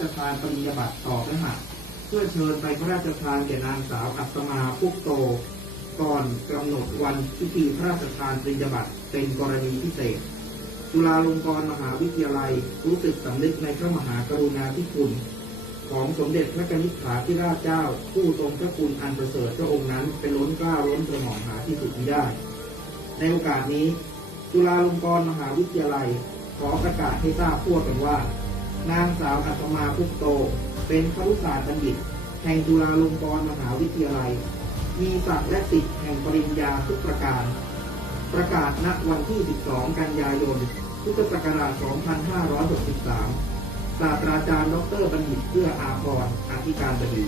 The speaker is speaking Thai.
ชทานปริญญาบัตรต่อพระหัตถ์เพื่อเชิญไปพระราชทานแก่นางสาวอัศมาพุกโต ก่อนกำหนดวันพิธีพระราชทานปริญญาบัตรเป็นกรณีพิเศษ จุฬาลงกรณ์มหาวิทยาลัยรู้สึกสำนึกในพระมหากรุณาธิคุณ ของสมเด็จพระนิษฐาธิราชเจ้า ผู้ทรงพระคุณอันประเสริฐพระองค์นั้นเป็นล้นเกล้าล้นกระหม่อมหาที่สุดมิได้ ในโอกาสนี้ จุฬาลงกรณ์มหาวิทยาลัยขอประกาศให้ทราบทั่วกันว่า นางสาวอัศมาพุกโต เป็นครุศาสตร์บัณฑิต แห่งจุฬาลงกรณ์มหาวิทยาลัย มีศักดิ์และสิทธิ์แห่งปริญญาทุกประการ ประกาศณวันที่ 12 กันยายน พุทธศักราช 2563 ศาสตราจารย์ ดร บัณฑิตเพื่ออาภรณ์อธิการบดี